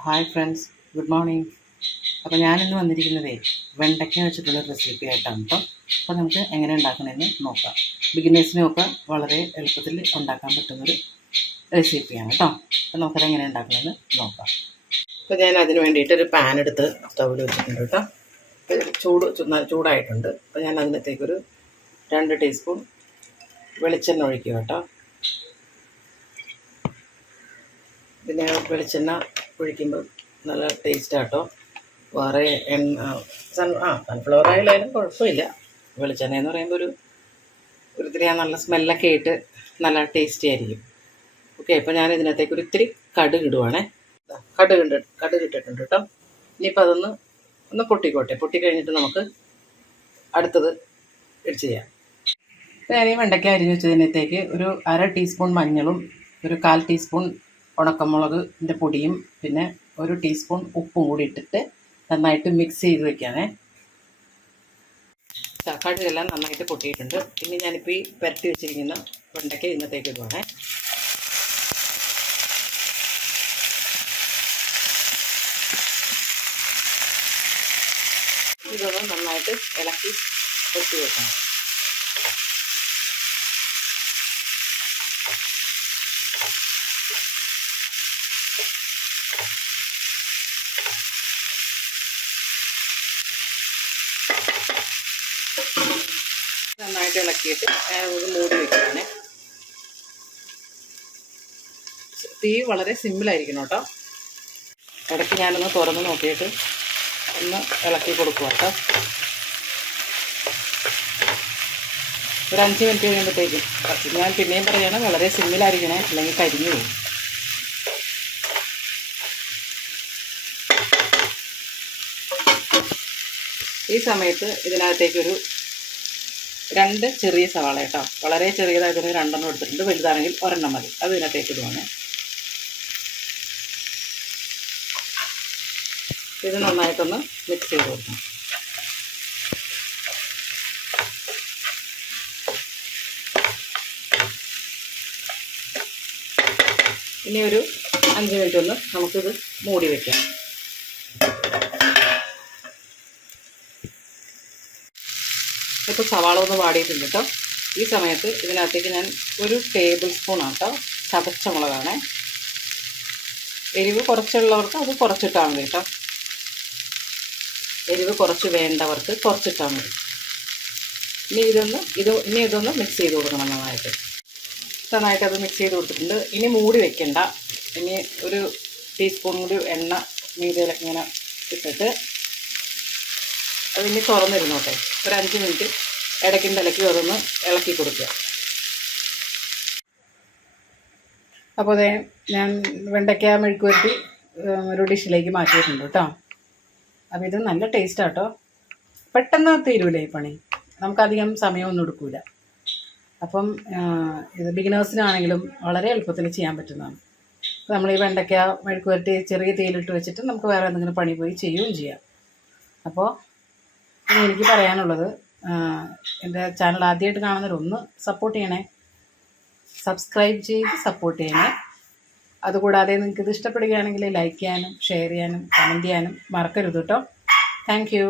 Hi friends, good morning. അപ്പോൾ ഞാനിന്ന് വന്നിരിക്കുന്നതേ വെണ്ടയ്ക്ക വെച്ചിട്ടുള്ള റെസിപ്പി ആയിട്ടാണ് കേട്ടോ. അപ്പോൾ നമുക്ക് എങ്ങനെ ഉണ്ടാക്കണമെന്ന് നോക്കാം. ബിഗിനേഴ്സിനൊക്കെ വളരെ എളുപ്പത്തിൽ ഉണ്ടാക്കാൻ പറ്റുന്നൊരു റെസിപ്പിയാണ് കേട്ടോ. അപ്പോൾ നമുക്കത് എങ്ങനെ ഉണ്ടാക്കണമെന്ന് നോക്കാം. അപ്പോൾ ഞാൻ അതിന് വേണ്ടിയിട്ടൊരു പാൻ എടുത്ത് സ്റ്റൗവിൽ വെച്ചിട്ടുണ്ട് കേട്ടോ. ചൂടായിട്ടുണ്ട്. അപ്പോൾ ഞാൻ അതിനകത്തേക്കൊരു 2 ടീസ്പൂൺ വെളിച്ചെണ്ണ ഒഴിക്കുക കേട്ടോ. പിന്നെ വെളിച്ചെണ്ണ ഒഴിക്കുമ്പോൾ നല്ല ടേസ്റ്റാണ് കേട്ടോ. വേറെ സൺഫ്ലവർ ഓയിലായാലും കുഴപ്പമില്ല. വെളിച്ചെണ്ണ എന്ന് പറയുമ്പോൾ ഒരു ഇത്തിരി നല്ല സ്മെല്ലൊക്കെ ആയിട്ട് നല്ല ടേസ്റ്റി ആയിരിക്കും. ഓക്കെ, ഇപ്പോൾ ഞാൻ ഇതിനകത്തേക്ക് ഒരു ഇത്തിരി കടുക് ഇടുവാണേ. കടുക് ഇട്ടിട്ടുണ്ട് കേട്ടോ. ഇനിയിപ്പോൾ ഒന്ന് പൊട്ടിക്കഴിഞ്ഞിട്ട് നമുക്ക് അടുത്തത് ചെയ്യാം. ഞാൻ ഈ വെണ്ടയ്ക്ക അരിഞ്ഞ് വെച്ചതിനകത്തേക്ക് ഒരു 1/2 ടീസ്പൂൺ മഞ്ഞളും ഒരു 1/4 ടീസ്പൂൺ ഉണക്കമുളകിൻ്റെ പൊടിയും പിന്നെ 1 ടീസ്പൂൺ ഉപ്പും കൂടി ഇട്ടിട്ട് നന്നായിട്ട് മിക്സ് ചെയ്ത് വെക്കാനേ. കടുകെല്ലാം നന്നായിട്ട് പൊട്ടിയിട്ടുണ്ട്. ഇനി ഞാനിപ്പോൾ ഈ പുരട്ടി വെച്ചിരിക്കുന്ന വെണ്ടയ്ക്ക ഇന്നത്തേക്ക് ഇടുവാണേ. ഇതൊന്ന് നന്നായിട്ട് ഇളക്കി പൊട്ടി വെക്കണം. നന്നായിട്ട് ഇളക്കിയിട്ട് ഞാനൊന്ന് മൂടി വെക്കുകയാണ്. തീ വളരെ സിമ്പിളായിരിക്കണം കേട്ടോ. ഇടയ്ക്ക് ഞാനൊന്ന് തുറന്ന് നോക്കിയിട്ട് ഒന്ന് ഇളക്കി കൊടുക്കുക കേട്ടോ. ഒരു 5 മിനിറ്റ് കഴിയുമ്പോഴത്തേക്കും ഞാൻ പിന്നെയും പറയുകയാണ്, വളരെ സിമ്പിളായിരിക്കണേ, അല്ലെങ്കിൽ കരിഞ്ഞു പോകും. ഈ സമയത്ത് ഇതിനകത്തേക്കൊരു 2 ചെറിയ സവാള കേട്ടോ. വളരെ ചെറിയതായിട്ടൊരു 2 എടുത്തിട്ടുണ്ട്. വലുതാണെങ്കിൽ 1 മതി. അത് ഇതിനകത്തേക്ക് ഇടുവാണ്. ഇത് നന്നായിട്ടൊന്ന് മിക്സ് ചെയ്ത് കൊടുക്കണം. ഇനി ഒരു 5 മിനിറ്റ് ഒന്ന് നമുക്കിത് മൂടി വയ്ക്കാം. ഇപ്പോൾ സവാള ഒന്ന് വാടിയിട്ടുണ്ട് കേട്ടോ. ഈ സമയത്ത് ഇതിനകത്തേക്ക് ഞാൻ 1 ടേബിൾ സ്പൂണാണ് കേട്ടോ ചതച്ച മുളകാണ്. എരിവ് കുറച്ചുള്ളവർക്ക് അത് കുറച്ചിട്ടാൽ മതി കേട്ടോ. എരിവ് കുറച്ച് വേണ്ടവർക്ക് കുറച്ചിട്ടാൽ മതി. ഇനി ഇതൊന്ന് മിക്സ് ചെയ്ത് കൊടുക്കണം നന്നായിട്ട് അത് മിക്സ് ചെയ്ത് കൊടുത്തിട്ടുണ്ട്. ഇനി മൂടി വെക്കണ്ട. ഇനി ഒരു ടീസ്പൂൺ കൂടി എണ്ണ മീതയിലൊക്കെ ഇങ്ങനെ ഇട്ടിട്ട് അതിനി തുറന്നിരുന്നോട്ടെ. ഒരു 5 മിനിറ്റ് ഇടയ്ക്കും തലയ്ക്കും അതൊന്ന് ഇളക്കി കൊടുക്കുക. അപ്പോൾ അതേ ഞാൻ വെണ്ടയ്ക്ക മെഴുക്ക് പുരട്ടി ഒരു ഡിഷിലേക്ക് മാറ്റിയിട്ടുണ്ട് കേട്ടോ. അപ്പോൾ ഇത് നല്ല ടേസ്റ്റാണ് കേട്ടോ. പെട്ടെന്ന് തീരൂലേ ഈ പണി, നമുക്കധികം സമയമൊന്നും എടുക്കില്ല. അപ്പം ഇത് ബിഗിനേഴ്സിനാണെങ്കിലും വളരെ എളുപ്പത്തിൽ ചെയ്യാൻ പറ്റുന്നതാണ്. അപ്പോൾ നമ്മൾ ഈ വെണ്ടയ്ക്ക മെഴുക്ക് പുരട്ടി ചെറിയ തീയിലിട്ട് വെച്ചിട്ട് നമുക്ക് വേറെ എന്തെങ്കിലും പണി പോയി ചെയ്യുകയും ചെയ്യാം. അപ്പോൾ എനിക്ക് പറയാനുള്ളത്, എൻ്റെ ചാനൽ ആദ്യമായിട്ട് കാണുന്നവരൊന്ന് സപ്പോർട്ട് ചെയ്യണേ, സബ്സ്ക്രൈബ് ചെയ്ത് സപ്പോർട്ട് ചെയ്യണേ. അതുകൂടാതെ നിങ്ങൾക്കിത് ഇഷ്ടപ്പെടുകയാണെങ്കിൽ ലൈക്ക് ചെയ്യാനും ഷെയർ ചെയ്യാനും കമൻറ്റ് ചെയ്യാനും മറക്കരുത് കേട്ടോ. Thank you.